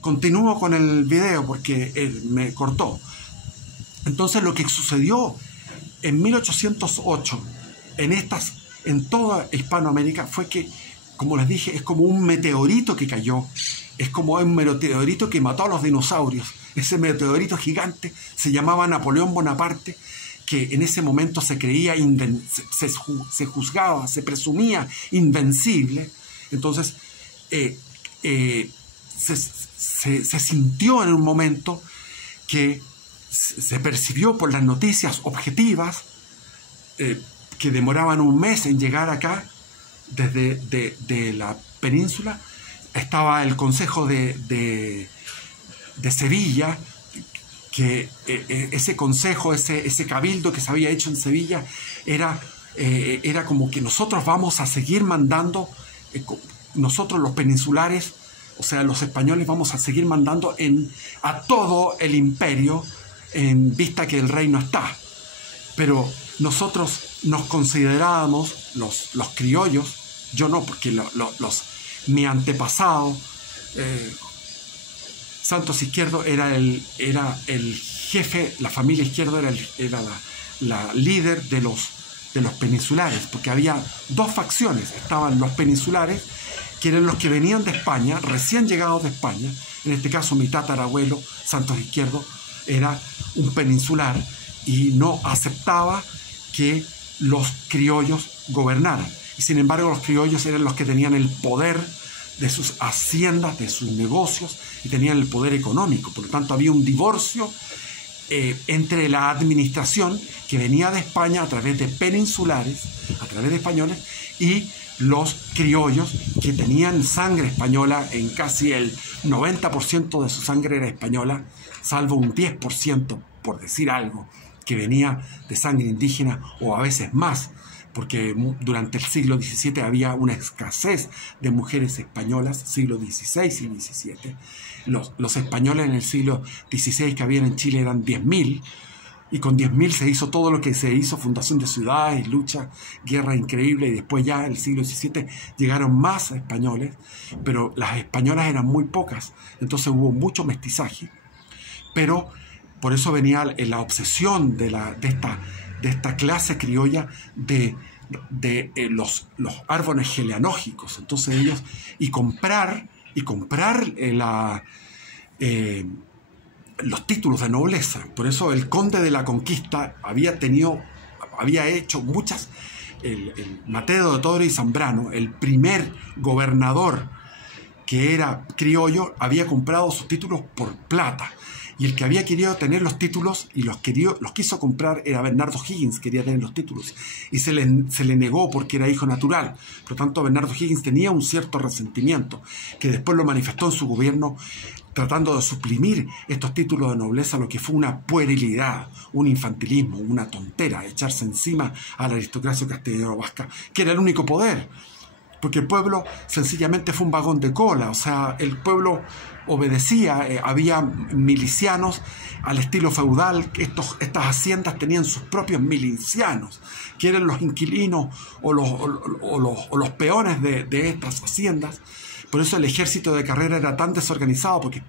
continúo con el video porque me cortó. Entonces lo que sucedió en 1808 en toda Hispanoamérica fue que, como les dije, es como un meteorito que cayó, es como un meteorito que mató a los dinosaurios. Ese meteorito gigante se llamaba Napoleón Bonaparte, que en ese momento se creía, se juzgaba, se presumía invencible. Entonces se sintió en un momento que se percibió por las noticias objetivas que demoraban un mes en llegar acá desde la península. Estaba el Consejo de Sevilla, que ese consejo, ese cabildo que se había hecho en Sevilla era como que nosotros vamos a seguir mandando, nosotros los peninsulares, o sea, los españoles, vamos a seguir mandando a todo el imperio, en vista que el rey no está. Pero nosotros nos considerábamos los criollos, yo no, porque mi antepasado, Santos Izquierdo, era el jefe, la familia Izquierdo era la líder de los peninsulares, porque había dos facciones. Estaban los peninsulares, que eran los que venían de España, recién llegados de España. En este caso, mi tatarabuelo, Santos Izquierdo, era un peninsular y no aceptaba que los criollos gobernaran. Y sin embargo, los criollos eran los que tenían el poder de sus haciendas, de sus negocios, y tenían el poder económico. Por lo tanto, había un divorcio entre la administración que venía de España a través de peninsulares, a través de españoles, y los criollos que tenían sangre española. En casi el 90% de su sangre era española, salvo un 10%, por decir algo, que venía de sangre indígena, o a veces más, porque durante el siglo XVII había una escasez de mujeres españolas, siglo XVI y XVII. Los españoles en el siglo XVI que habían en Chile eran 10.000, y con 10.000 se hizo todo lo que se hizo: fundación de ciudades, lucha, guerra increíble, y después ya en el siglo XVII llegaron más españoles, pero las españolas eran muy pocas, entonces hubo mucho mestizaje. Pero por eso venía la obsesión de esta clase criolla de los árboles genealógicos. Entonces ellos, y comprar los títulos de nobleza. Por eso el conde de la Conquista había hecho muchas. El Mateo de Toro y Zambrano, el primer gobernador que era criollo, había comprado sus títulos por plata. Y el que había querido tener los títulos y los quiso comprar era Bernardo Higgins. Quería tener los títulos y se le negó porque era hijo natural. Por lo tanto, Bernardo Higgins tenía un cierto resentimiento, que después lo manifestó en su gobierno, tratando de suprimir estos títulos de nobleza, lo que fue una puerilidad, un infantilismo, una tontera, echarse encima a la aristocracia castellano-vasca, que era el único poder. Porque el pueblo sencillamente fue un vagón de cola. O sea, el pueblo obedecía, había milicianos al estilo feudal. Estas haciendas tenían sus propios milicianos, que eran los inquilinos o los peones de estas haciendas. Por eso el ejército de carrera era tan desorganizado, porque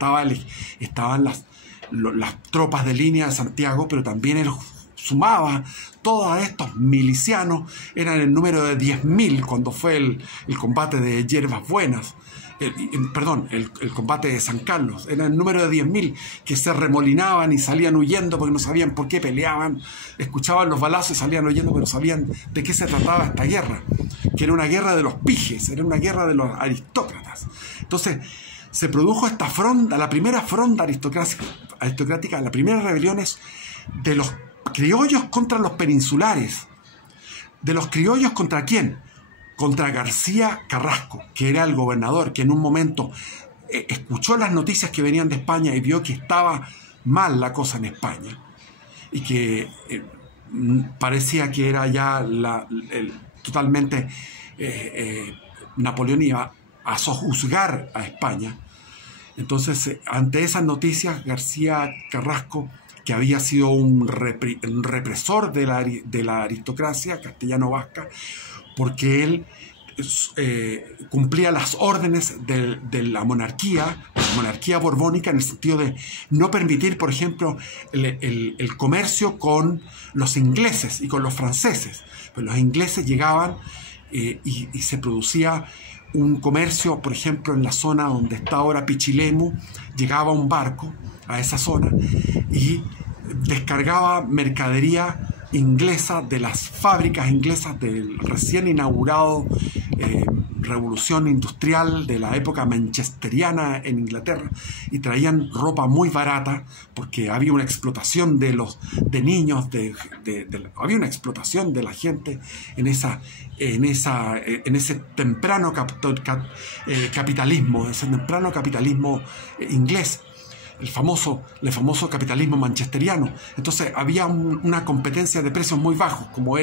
estaban las tropas de línea de Santiago, pero también sumaba todos estos milicianos. Eran el número de 10.000 cuando fue el combate de Hierbas Buenas, el combate de San Carlos. Era el número de 10.000 que se remolinaban y salían huyendo porque no sabían por qué peleaban. Escuchaban los balazos y salían huyendo, pero sabían de qué se trataba esta guerra, que era una guerra de los pijes, era una guerra de los aristócratas. Entonces se produjo esta fronda, la primera fronda aristocrática, la primera rebelión es de los criollos contra los peninsulares. ¿De los criollos contra quién? Contra García Carrasco, que era el gobernador, que en un momento escuchó las noticias que venían de España y vio que estaba mal la cosa en España, y que parecía que era ya totalmente Napoleón iba a sojuzgar a España. Entonces, ante esas noticias, García Carrasco, que había sido un represor de la aristocracia castellano-vasca, porque él cumplía las órdenes de la monarquía borbónica, en el sentido de no permitir, por ejemplo, el comercio con los ingleses y con los franceses. Pues los ingleses llegaban y se producía un comercio, por ejemplo, en la zona donde está ahora Pichilemu, llegaba un barco a esa zona y descargaba mercadería inglesa de las fábricas inglesas del recién inaugurado revolución industrial de la época manchesteriana en Inglaterra, y traían ropa muy barata porque había una explotación de niños, había una explotación de la gente en ese temprano capitalismo, inglés. El famoso capitalismo manchesteriano. Entonces había una competencia de precios muy bajos, como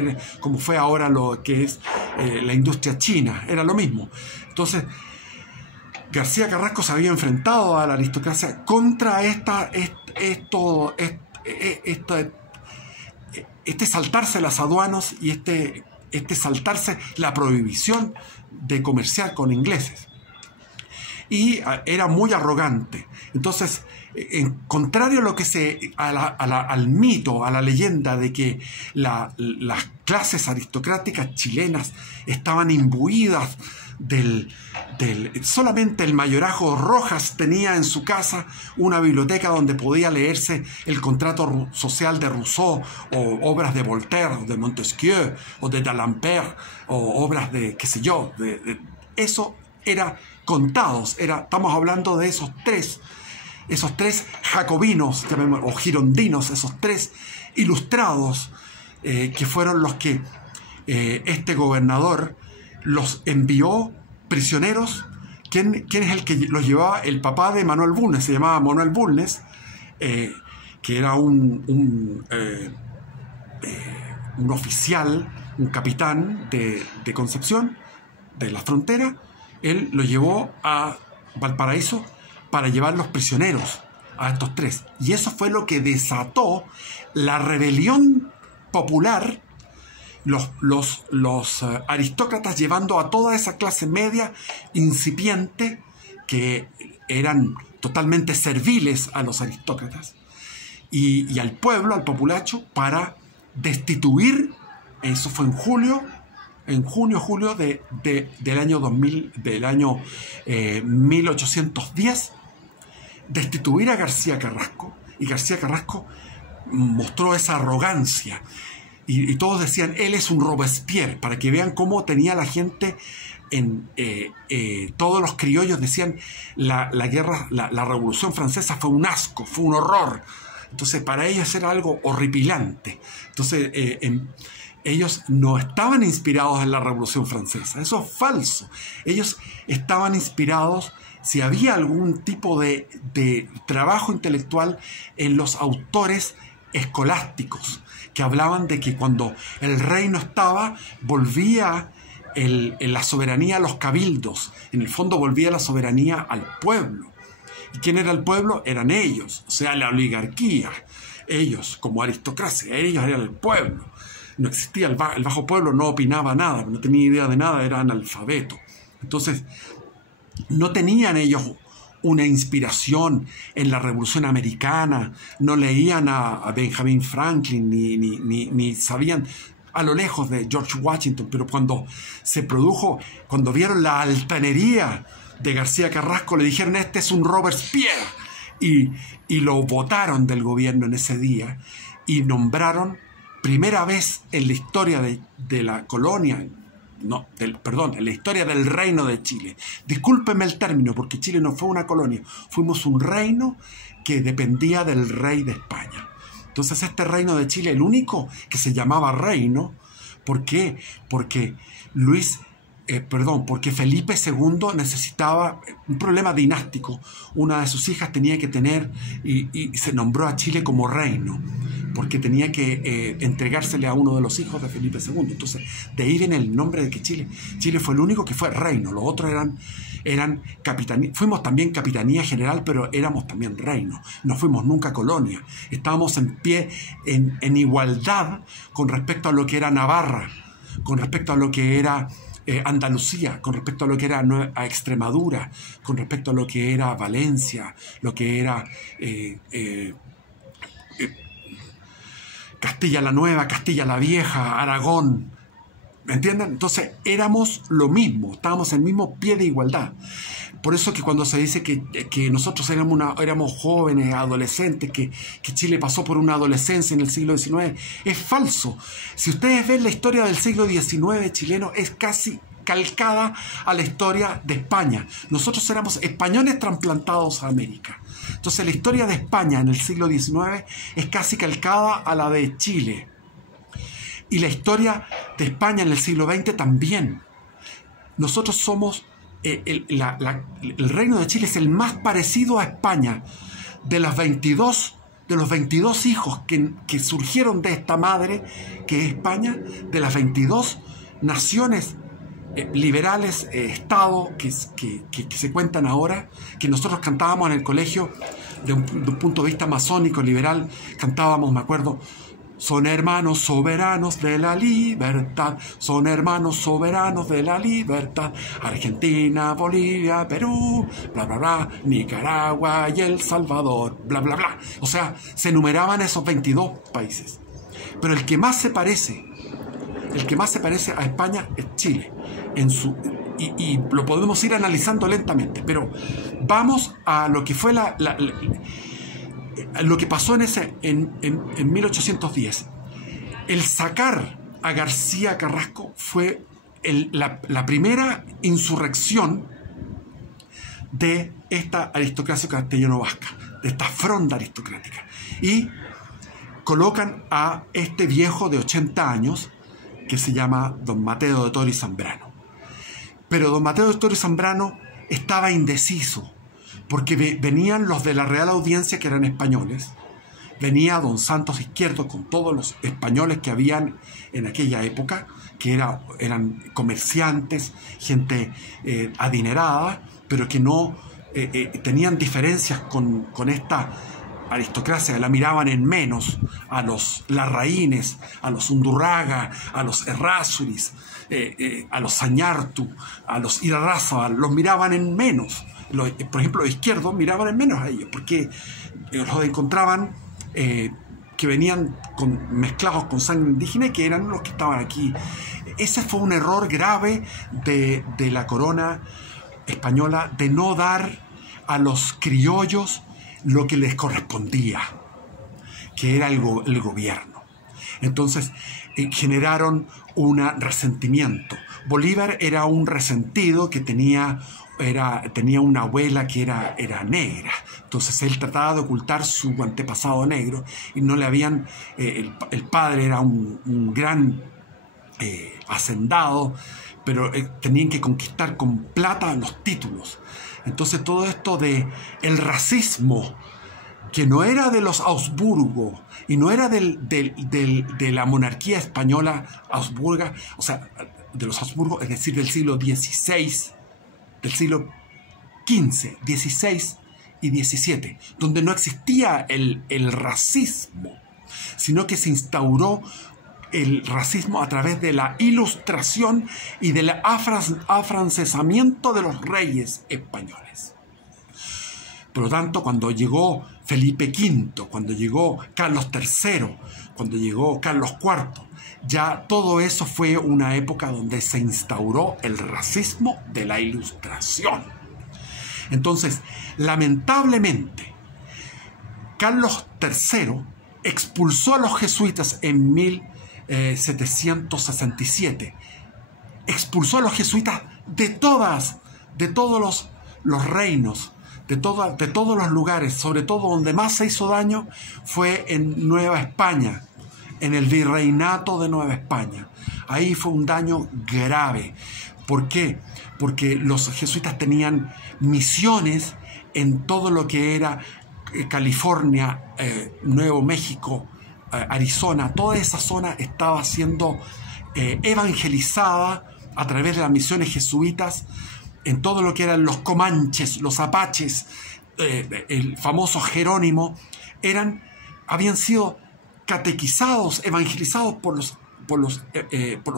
fue ahora lo que es la industria china, era lo mismo. Entonces García Carrasco se había enfrentado a la aristocracia contra saltarse las aduanas y saltarse la prohibición de comerciar con ingleses. Y era muy arrogante. Entonces, en contrario a lo que al mito, a la leyenda de que las clases aristocráticas chilenas estaban imbuidas solamente el mayorazgo Rojas tenía en su casa una biblioteca donde podía leerse el contrato social de Rousseau, o obras de Voltaire, o de Montesquieu, o de D'Alembert, o obras de, qué sé yo, eso era contados. Estamos hablando de esos tres jacobinos o girondinos, esos tres ilustrados, que fueron los que este gobernador los envió prisioneros. ¿Quién es el que los llevaba? El papá de Manuel Bulnes, se llamaba Manuel Bulnes, que era un oficial, un capitán de Concepción, de la frontera. Él lo llevó a Valparaíso para llevar los prisioneros a estos tres. Y eso fue lo que desató la rebelión popular, los aristócratas llevando a toda esa clase media incipiente, que eran totalmente serviles a los aristócratas, y al pueblo, al populacho, para destituir. Eso fue en junio del año 2000, del año 1810, destituir a García Carrasco. Y García Carrasco mostró esa arrogancia, y todos decían, él es un Robespierre, para que vean cómo tenía la gente todos los criollos decían, la Revolución Francesa fue un asco, fue un horror. Entonces para ellos era algo horripilante. Entonces ellos no estaban inspirados en la Revolución Francesa, eso es falso. Ellos estaban inspirados, si había algún tipo de trabajo intelectual, en los autores escolásticos, que hablaban de que cuando el rey no estaba, volvía la soberanía a los cabildos. En el fondo volvía la soberanía al pueblo. ¿Y quién era el pueblo? Eran ellos, o sea, la oligarquía. Ellos, como aristocracia, ellos eran el pueblo. No existía el bajo pueblo, no opinaba nada, no tenía idea de nada, era analfabeto. Entonces, no tenían ellos una inspiración en la Revolución Americana, no leían a Benjamin Franklin, ni sabían a lo lejos de George Washington, pero cuando vieron la altanería de García Carrasco, le dijeron, este es un Robespierre, y lo votaron del gobierno en ese día, y nombraron, primera vez en la historia de la colonia, en la historia del reino de Chile. Discúlpenme el término, porque Chile no fue una colonia, fuimos un reino que dependía del rey de España. Entonces este reino de Chile, el único que se llamaba reino, ¿por qué? Porque porque Felipe II necesitaba un problema dinástico. Una de sus hijas tenía que tener, y se nombró a Chile como reino, porque tenía que entregársele a uno de los hijos de Felipe II. Entonces, de ahí viene el nombre de que Chile fue el único que fue reino. Los otros eran capitanía. Fuimos también capitanía general, pero éramos también reino. No fuimos nunca colonia. Estábamos en pie, en igualdad con respecto a lo que era Navarra, con respecto a lo que era Andalucía, con respecto a lo que era a Extremadura, con respecto a lo que era Valencia, lo que era Castilla la Nueva, Castilla la Vieja, Aragón. ¿Me entienden? Entonces éramos lo mismo, estábamos en el mismo pie de igualdad. Por eso que cuando se dice que nosotros éramos jóvenes, adolescentes, que Chile pasó por una adolescencia en el siglo XIX, es falso. Si ustedes ven la historia del siglo XIX chileno, es casi calcada a la historia de España. Nosotros éramos españoles trasplantados a América. Entonces la historia de España en el siglo XIX es casi calcada a la de Chile. Y la historia de España en el siglo XX también. Nosotros somos... el reino de Chile es el más parecido a España. De los 22 hijos que surgieron de esta madre, que es España, de las 22 naciones liberales, Estado, que se cuentan ahora, que nosotros cantábamos en el colegio, de un punto de vista masónico, liberal, cantábamos, me acuerdo, son hermanos soberanos de la libertad, son hermanos soberanos de la libertad, Argentina, Bolivia, Perú, bla, bla, bla, Nicaragua y El Salvador, bla, bla, bla. O sea, se enumeraban esos 22 países. Pero el que más se parece a España es Chile. Y lo podemos ir analizando lentamente, pero vamos a lo que fue lo que pasó en 1810. El sacar a García Carrasco fue la primera insurrección de esta aristocracia castellano-vasca, de esta fronda aristocrática. Y colocan a este viejo de 80 años que se llama don Mateo de Toro y Zambrano. Pero don Mateo de Toro y Zambrano estaba indeciso, porque venían los de la Real Audiencia, que eran españoles, venía don Santos Izquierdo con todos los españoles que habían en aquella época, que eran comerciantes, gente adinerada, pero que no tenían diferencias con esta aristocracia, la miraban en menos a los Larraínes, a los Undurraga, a los Errázuriz, a los Sañartu, a los Irarrázaval, los miraban en menos. Por ejemplo, los izquierdos miraban en menos a ellos, porque los encontraban que venían mezclados con sangre indígena y que eran los que estaban aquí. Ese fue un error grave de la corona española, de no dar a los criollos lo que les correspondía, que era el gobierno. Entonces generaron un resentimiento. Bolívar era un resentido que tenía una abuela que era negra. Entonces él trataba de ocultar su antepasado negro y no le habían... el padre era un gran hacendado, pero tenían que conquistar con plata los títulos. Entonces todo esto de el racismo, que no era de los Habsburgo y no era de la monarquía española Habsburga, o sea, de los Habsburgo, es decir, del siglo XVI, del siglo XV, XVI y XVII, donde no existía el racismo, sino que se instauró el racismo a través de la ilustración y del afrancesamiento de los reyes españoles. Por lo tanto, cuando llegó Felipe V, cuando llegó Carlos III, cuando llegó Carlos IV, ya todo eso fue una época donde se instauró el racismo de la ilustración. Entonces, lamentablemente, Carlos III expulsó a los jesuitas en 1767. Expulsó a los jesuitas de todos los reinos, de todos los lugares. Sobre todo donde más se hizo daño fue en Nueva España, en el virreinato de Nueva España. Ahí fue un daño grave. ¿Por qué? Porque los jesuitas tenían misiones en todo lo que era California, Nuevo México, Arizona. Toda esa zona estaba siendo evangelizada a través de las misiones jesuitas en todo lo que eran los comanches, los apaches, el famoso Jerónimo, habían sido catequizados, evangelizados por los por los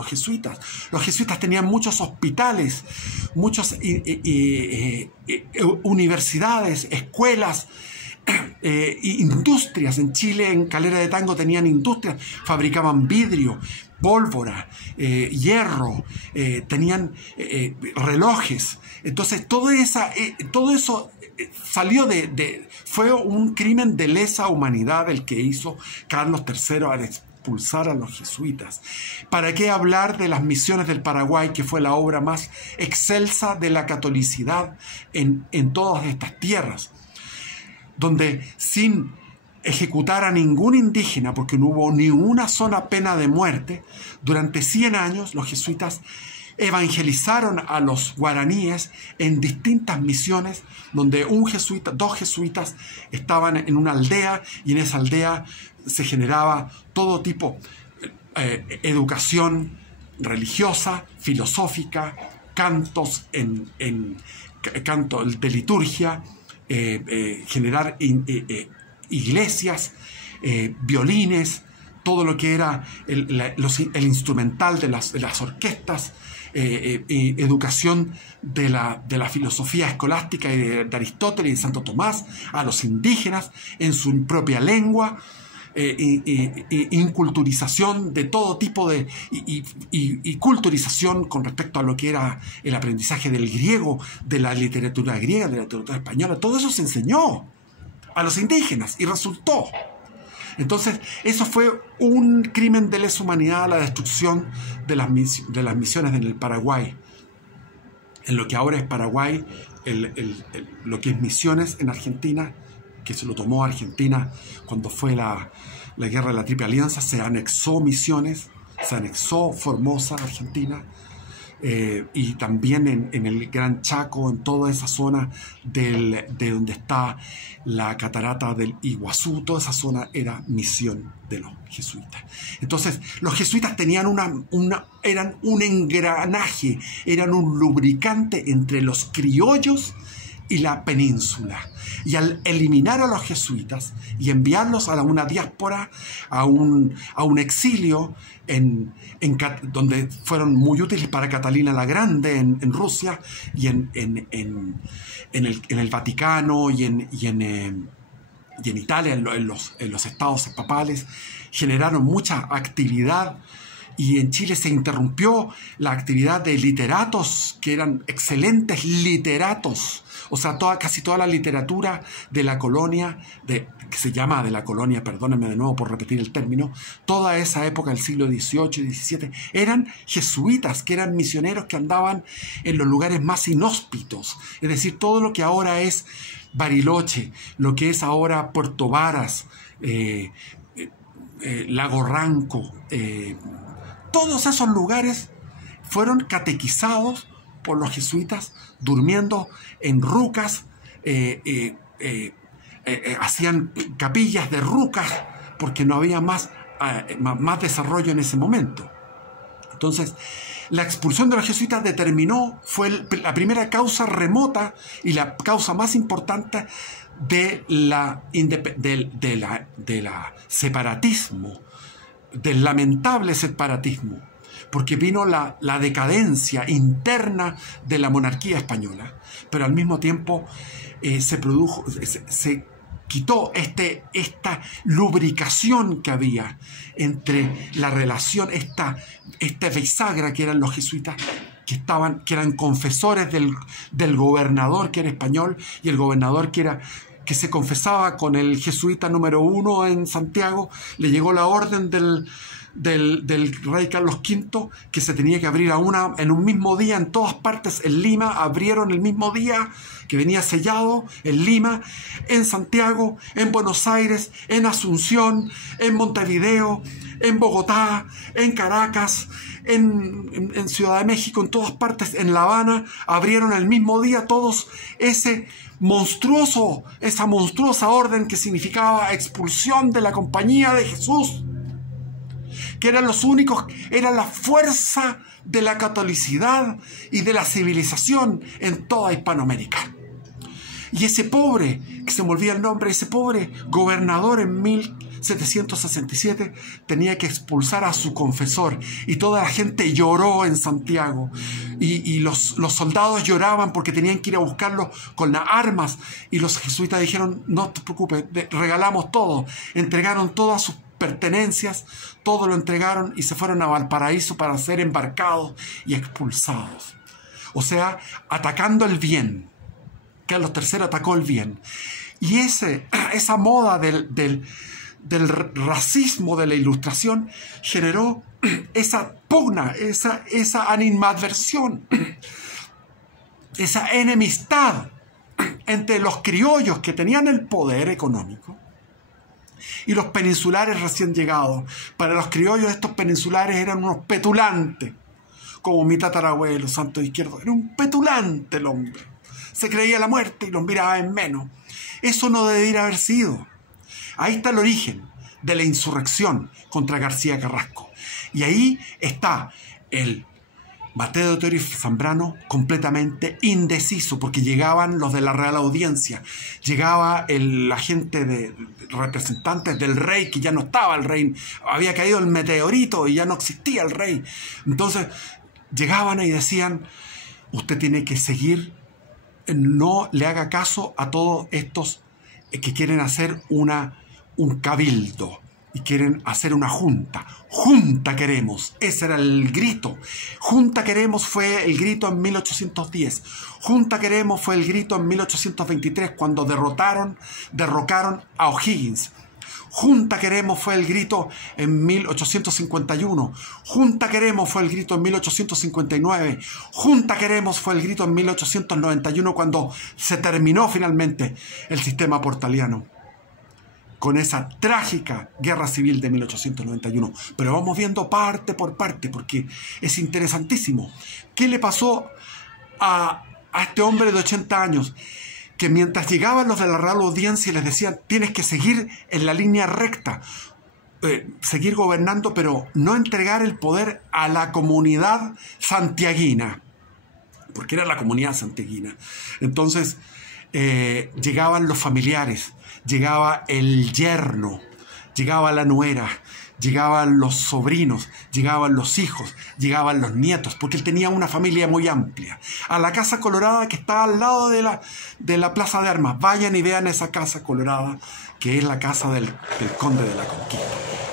jesuitas. Los jesuitas tenían muchos hospitales, muchas universidades, escuelas, industrias. En Chile, en Calera de Tango, tenían industrias, fabricaban vidrio, pólvora, hierro, tenían relojes. Entonces todo eso salió fue un crimen de lesa humanidad el que hizo Carlos III al expulsar a los jesuitas. ¿Para qué hablar de las misiones del Paraguay, que fue la obra más excelsa de la catolicidad en todas estas tierras, donde sin ejecutar a ningún indígena, porque no hubo ni una sola pena de muerte, durante 100 años los jesuitas evangelizaron a los guaraníes en distintas misiones, donde dos jesuitas estaban en una aldea, y en esa aldea se generaba todo tipo de educación religiosa, filosófica, cantos canto de liturgia, generar iglesias, violines, todo lo que era el instrumental de las orquestas, educación de la filosofía escolástica y de Aristóteles y de Santo Tomás a los indígenas en su propia lengua, inculturización de todo tipo y culturización con respecto a lo que era el aprendizaje del griego, de la literatura griega, de la literatura española. Todo eso se enseñó a los indígenas y resultó. Entonces, eso fue un crimen de lesa humanidad, la destrucción de las misiones en el Paraguay. En lo que ahora es Paraguay, lo que es Misiones en Argentina, que se lo tomó Argentina cuando fue la guerra de la Triple Alianza, se anexó Misiones, se anexó Formosa, Argentina, y también en el Gran Chaco, en toda esa zona de donde está la catarata del Iguazú, toda esa zona era misión de los jesuitas. Entonces, los jesuitas tenían eran un engranaje, eran un lubricante entre los criollos y la península. Y al eliminar a los jesuitas y enviarlos a una diáspora, a un exilio, donde fueron muy útiles para Catalina la Grande en Rusia, y en el Vaticano y en Italia, en los estados papales, generaron mucha actividad. Y en Chile se interrumpió la actividad de literatos, que eran excelentes literatos. O sea, casi toda la literatura de la colonia, que se llama de la colonia, perdónenme de nuevo por repetir el término, toda esa época del siglo XVIII y XVII, eran jesuitas, que eran misioneros que andaban en los lugares más inhóspitos. Es decir, todo lo que ahora es Bariloche, lo que es ahora Puerto Varas, Lago Ranco, todos esos lugares fueron catequizados por los jesuitas, durmiendo en rucas, hacían capillas de rucas, porque no había más desarrollo en ese momento. Entonces, la expulsión de los jesuitas fue la primera causa remota y la causa más importante del separatismo, del lamentable separatismo, porque vino la decadencia interna de la monarquía española, pero al mismo tiempo se quitó esta lubricación que había entre la relación, esta bisagra que eran los jesuitas, que eran confesores del gobernador, que era español, y el gobernador que se confesaba con el jesuita número 1 en Santiago. Le llegó la orden del rey Carlos V, que se tenía que abrir en un mismo día en todas partes. En Lima abrieron el mismo día, que venía sellado, en Lima, en Santiago, en Buenos Aires, en Asunción, en Montevideo, en Bogotá, en Caracas, en Ciudad de México, en todas partes, en La Habana, abrieron el mismo día todos esa monstruosa orden que significaba expulsión de la Compañía de Jesús, que eran los únicos, era la fuerza de la catolicidad y de la civilización en toda Hispanoamérica. Y ese pobre, que se me olvida el nombre, ese pobre gobernador en 1767 tenía que expulsar a su confesor, y toda la gente lloró en Santiago, y los soldados lloraban porque tenían que ir a buscarlo con las armas, y los jesuitas dijeron: no te preocupes, regalamos todo. Entregaron todas sus pertenencias, todo lo entregaron y se fueron a Valparaíso para ser embarcados y expulsados. O sea, atacando el bien. Carlos III atacó el bien. Y esa moda del racismo de la Ilustración generó esa pugna, esa animadversión, esa enemistad entre los criollos que tenían el poder económico y los peninsulares recién llegados. Para los criollos, estos peninsulares eran unos petulantes, como mi tatarabuelo Santos Izquierdo. Era un petulante el hombre. Se creía la muerte y los miraba en menos. Eso no debería haber sido. Ahí está el origen de la insurrección contra García Carrasco. Y ahí está el Mateo de Toro y Zambrano completamente indeciso, porque llegaban los de la Real Audiencia, llegaba la gente de representantes del rey, que ya no estaba el rey, había caído el meteorito y ya no existía el rey. Entonces llegaban y decían: usted tiene que seguir, no le haga caso a todos estos que quieren hacer un cabildo y quieren hacer una junta. ¡Junta queremos! Ese era el grito. ¡Junta queremos! Fue el grito en 1810. ¡Junta queremos! Fue el grito en 1823, cuando derrocaron a O'Higgins. ¡Junta queremos! Fue el grito en 1851. ¡Junta queremos! Fue el grito en 1859. ¡Junta queremos! Fue el grito en 1891, cuando se terminó finalmente el sistema portaliano, con esa trágica guerra civil de 1891. Pero vamos viendo parte por parte, porque es interesantísimo. ¿Qué le pasó a este hombre de 80 años? Que mientras llegaban los de la Real Audiencia y les decían: tienes que seguir en la línea recta, seguir gobernando, pero no entregar el poder a la comunidad santiaguina, porque era la comunidad santiaguina. Entonces llegaban los familiares, llegaba el yerno, llegaba la nuera, llegaban los sobrinos, llegaban los hijos, llegaban los nietos, porque él tenía una familia muy amplia. A la Casa Colorada, que está al lado de la Plaza de Armas. Vayan y vean esa Casa Colorada, que es la casa del Conde de la Conquista,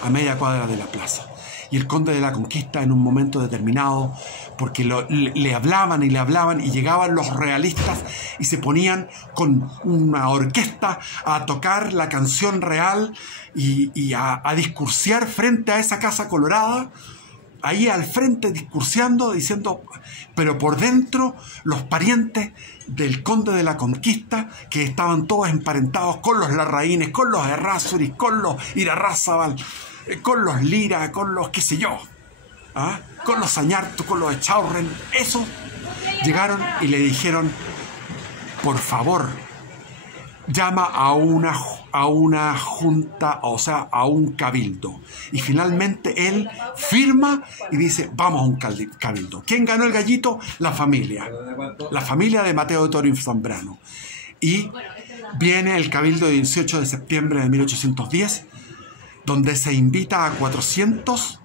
a media cuadra de la plaza. Y el Conde de la Conquista, en un momento determinado, porque le hablaban y llegaban los realistas y se ponían con una orquesta a tocar la canción real y a discursiar frente a esa Casa Colorada, ahí al frente discursiando, diciendo, pero por dentro los parientes del Conde de la Conquista, que estaban todos emparentados con los Larraínes, con los Errázuriz, con los Irarrázaval, con los Lira, con los qué sé yo, con los Añarto, con los Echaurren. Esos llegaron y le dijeron: por favor, llama a una junta, o sea, a un cabildo. Y finalmente él firma y dice: vamos a un cabildo. ¿Quién ganó el gallito? La familia de Mateo de Toro y Zambrano. Y viene el cabildo del 18 de septiembre de 1810, donde se invita a 400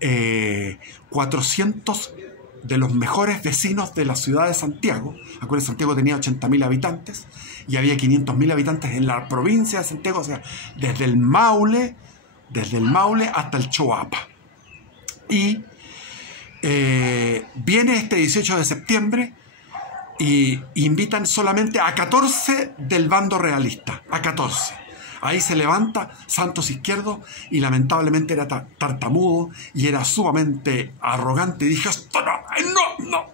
de los mejores vecinos de la ciudad de Santiago. Acuérdense, Santiago tenía 80.000 habitantes y había 500.000 habitantes en la provincia de Santiago, o sea, desde el Maule hasta el Choapa. Y viene este 18 de septiembre y invitan solamente a 14 del bando realista, a 14. Ahí se levanta Santos Izquierdo y lamentablemente era tartamudo y era sumamente arrogante y dijo: esto no,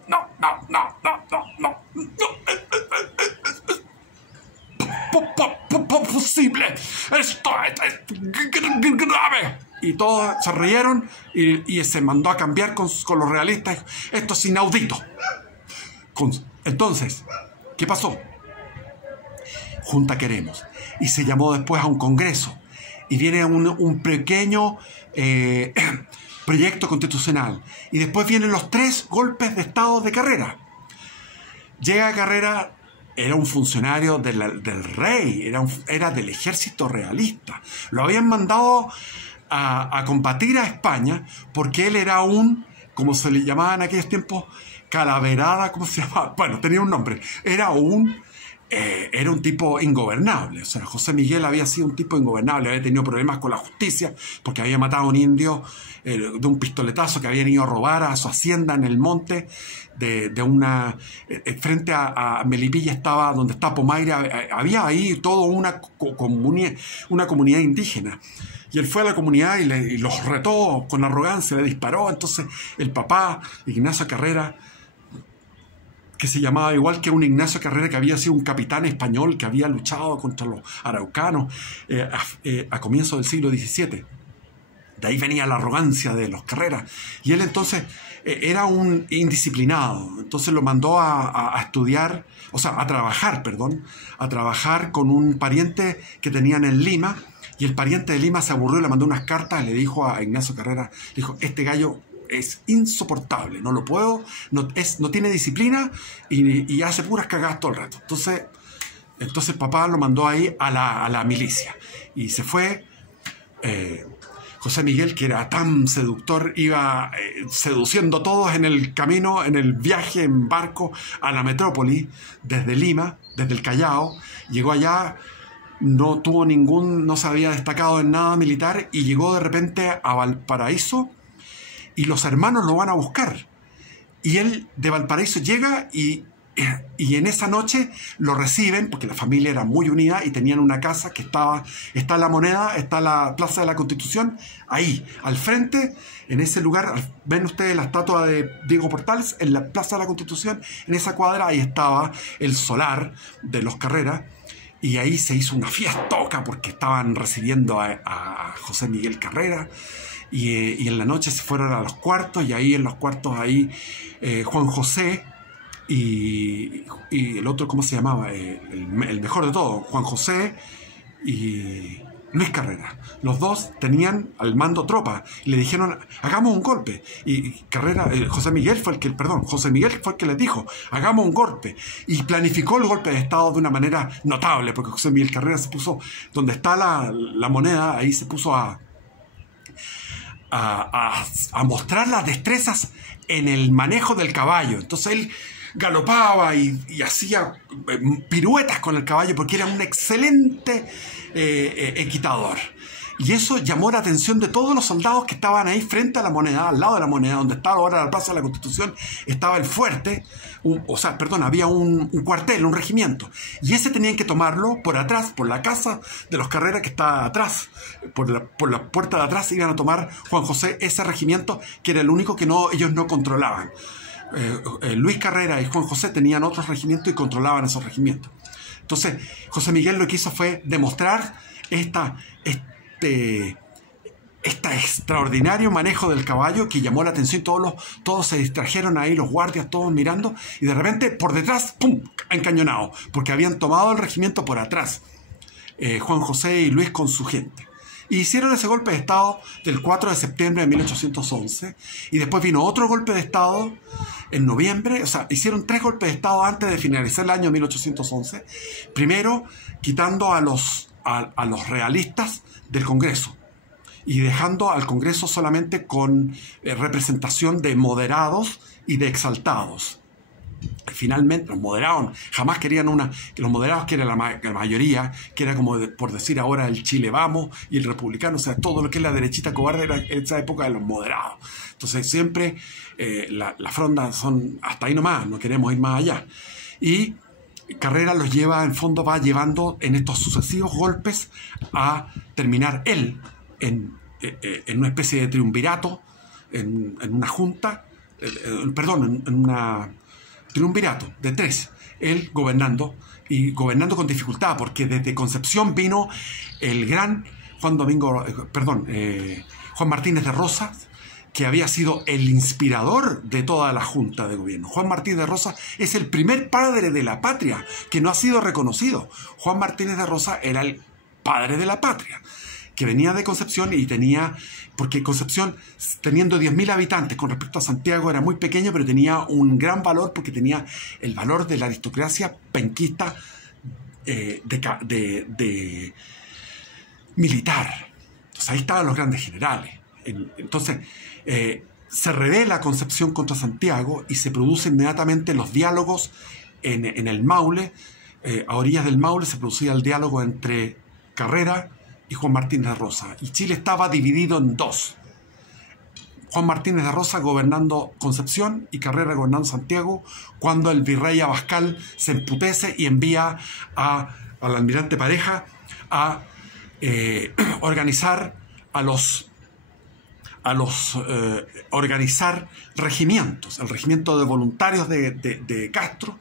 posible, esto es grave. Y todos se rieron y se mandó a cambiar con los realistas. Esto es inaudito. Entonces, ¿qué pasó? Junta queremos. Y se llamó después a un congreso. Y viene un pequeño proyecto constitucional. Y después vienen los 3 golpes de estado de Carrera. Llega Carrera era un funcionario del rey, era del ejército realista. Lo habían mandado a combatir a España porque él era como se le llamaba en aquellos tiempos, calaverada, ¿cómo se llamaba? Bueno, tenía un nombre. Era un tipo ingobernable. O sea, José Miguel había sido un tipo ingobernable, había tenido problemas con la justicia porque había matado a un indio de un pistoletazo, que habían ido a robar a su hacienda en el monte frente a Melipilla estaba donde está Pomaire, había ahí toda una comunidad indígena. Y él fue a la comunidad y los retó con arrogancia, le disparó. Entonces el papá, Ignacio Carrera, que se llamaba igual que un Ignacio Carrera, que había sido un capitán español que había luchado contra los araucanos a comienzos del siglo XVII. De ahí venía la arrogancia de los Carreras. Y él entonces era un indisciplinado. Entonces lo mandó a estudiar, o sea, a trabajar con un pariente que tenían en Lima. Y el pariente de Lima se aburrió, le mandó unas cartas, le dijo a Ignacio Carrera, le dijo, este gallo es insoportable, no lo puedo, no tiene disciplina y hace puras cagadas todo el rato. Entonces papá lo mandó ahí a la milicia. Y se fue. José Miguel, que era tan seductor, iba seduciendo a todos en el camino, en el viaje en barco a la metrópoli, desde Lima, desde el Callao. Llegó allá, no se había destacado en nada militar y llegó de repente a Valparaíso y los hermanos lo van a buscar. Y él de Valparaíso llega y en esa noche lo reciben, porque la familia era muy unida y tenían una casa que está La Moneda, está la Plaza de la Constitución, ahí, al frente, en ese lugar, ven ustedes la estatua de Diego Portales, en la Plaza de la Constitución, en esa cuadra, ahí estaba el solar de los Carreras, y ahí se hizo una fiestoca porque estaban recibiendo a José Miguel Carrera. Y en la noche se fueron a los cuartos, y ahí en los cuartos Juan José y el otro, ¿cómo se llamaba? El mejor de todos, Juan José y Luis Carrera. Los dos tenían al mando tropa y le dijeron, hagamos un golpe. Y José Miguel fue el que les dijo, hagamos un golpe. Y planificó el golpe de Estado de una manera notable, porque José Miguel Carrera se puso, donde está la moneda, ahí se puso a mostrar las destrezas en el manejo del caballo. Entonces él galopaba y hacía piruetas con el caballo porque era un excelente equitador. Y eso llamó la atención de todos los soldados que estaban ahí frente a la moneda, al lado de la moneda, donde estaba ahora la Plaza de la Constitución, estaba el fuerte, había un cuartel, un regimiento. Y ese tenían que tomarlo por atrás, por la casa de los Carreras que está atrás, por la puerta de atrás iban a tomar Juan José ese regimiento, que era el único que ellos no controlaban. Luis Carrera y Juan José tenían otros regimientos y controlaban esos regimientos. Entonces, José Miguel lo que hizo fue demostrar este extraordinario manejo del caballo que llamó la atención. Todos se distrajeron ahí, los guardias, todos mirando, y de repente, por detrás, ¡pum!, encañonado, porque habían tomado el regimiento por atrás, Juan José y Luis con su gente. Y hicieron ese golpe de Estado del 4 de septiembre de 1811, y después vino otro golpe de Estado en noviembre. O sea, hicieron 3 golpes de Estado antes de finalizar el año 1811. Primero, quitando a los realistas del Congreso y dejando al Congreso solamente con representación de moderados y de exaltados. Finalmente, los moderados jamás querían los moderados, que era la mayoría, que era como por decir ahora el Chile Vamos y el republicano, o sea, todo lo que es la derechita cobarde era en esa época de los moderados. Entonces siempre las frondas son hasta ahí nomás, no queremos ir más allá. Y Carrera los lleva, en fondo va llevando en estos sucesivos golpes a terminar él en una especie de triunvirato, en una junta, en una triunvirato de 3, él gobernando, y gobernando con dificultad, porque desde Concepción vino el gran Juan Martínez de Rosas, que había sido el inspirador de toda la junta de gobierno. Juan Martínez de Rosas es el primer padre de la patria que no ha sido reconocido. Juan Martínez de Rosas era el padre de la patria, que venía de Concepción y tenía, porque Concepción, teniendo 10.000 habitantes con respecto a Santiago, era muy pequeño, pero tenía un gran valor porque tenía el valor de la aristocracia penquista de militar. Entonces ahí estaban los grandes generales. Entonces se rebela Concepción contra Santiago y se producen inmediatamente los diálogos en el Maule. A orillas del Maule se producía el diálogo entre Carrera y Juan Martínez de Rosa. Y Chile estaba dividido en dos. Juan Martínez de Rosa gobernando Concepción y Carrera gobernando Santiago, cuando el virrey Abascal se emputece y envía al almirante Pareja a organizar organizar regimientos. El regimiento de voluntarios de Castro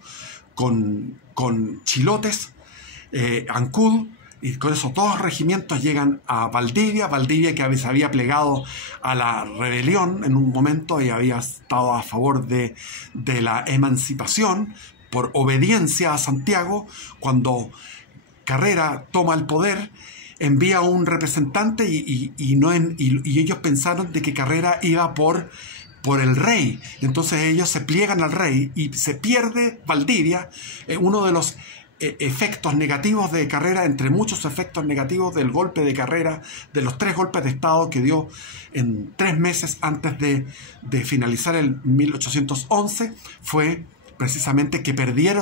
con Chilotes, Ancud, y con esos dos regimientos llegan a Valdivia que se había plegado a la rebelión en un momento y había estado a favor de la emancipación por obediencia a Santiago. Cuando Carrera toma el poder, envía un representante y ellos pensaron de que Carrera iba por el rey. Entonces ellos se pliegan al rey y se pierde Valdivia. Uno de los efectos negativos de Carrera, entre muchos efectos negativos del golpe de Carrera, de los 3 golpes de Estado que dio en 3 meses antes de finalizar el 1811, fue precisamente que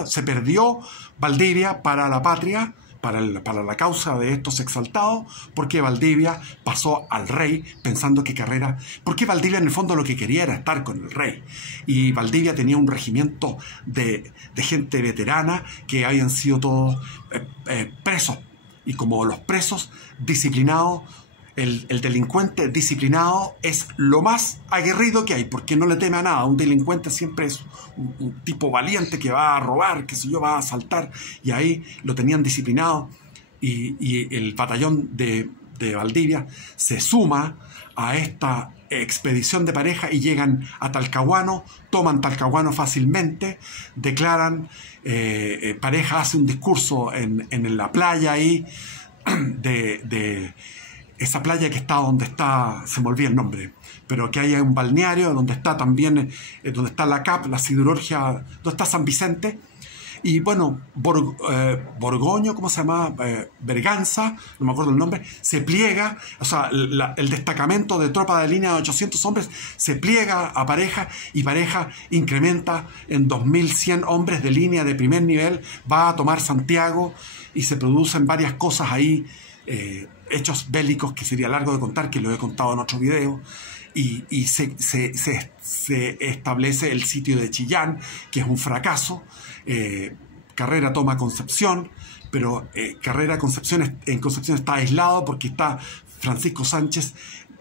se perdió Valdivia para la patria, para la causa de estos exaltados, porque Valdivia pasó al rey pensando que Carrera... Porque Valdivia en el fondo lo que quería era estar con el rey. Y Valdivia tenía un regimiento de gente veterana que habían sido todos presos. Y como los presos disciplinados, el delincuente disciplinado es lo más aguerrido que hay, porque no le teme a nada. Un delincuente siempre es un tipo valiente que va a robar, que sé yo, va a asaltar, y ahí lo tenían disciplinado. Y el batallón de Valdivia se suma a esta expedición de Pareja y llegan a Talcahuano, toman Talcahuano fácilmente, declaran, Pareja hace un discurso en la playa ahí, de esa playa que está donde está, se me olvida el nombre, pero que hay un balneario donde está también, donde está la CAP, la siderurgia, donde está San Vicente. Y bueno, Borgoño, ¿cómo se llama? Berganza, no me acuerdo el nombre, se pliega, o sea, el destacamento de tropa de línea de 800 hombres se pliega a Pareja, y Pareja incrementa en 2.100 hombres de línea de primer nivel, va a tomar Santiago, y se producen varias cosas ahí, hechos bélicos que sería largo de contar, que lo he contado en otro video. Y se establece el sitio de Chillán, que es un fracaso. Carrera toma Concepción, pero en Concepción está aislado porque está Francisco Sánchez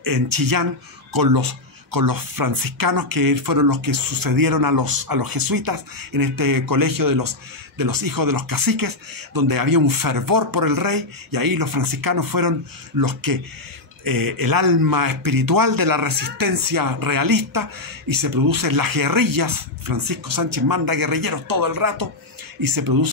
en Chillán con los franciscanos, que fueron los que sucedieron a los jesuitas en este colegio de los hijos de los caciques, donde había un fervor por el rey, y ahí los franciscanos fueron los que el alma espiritual de la resistencia realista, y se producen las guerrillas. Francisco Sánchez manda guerrilleros todo el rato y se produce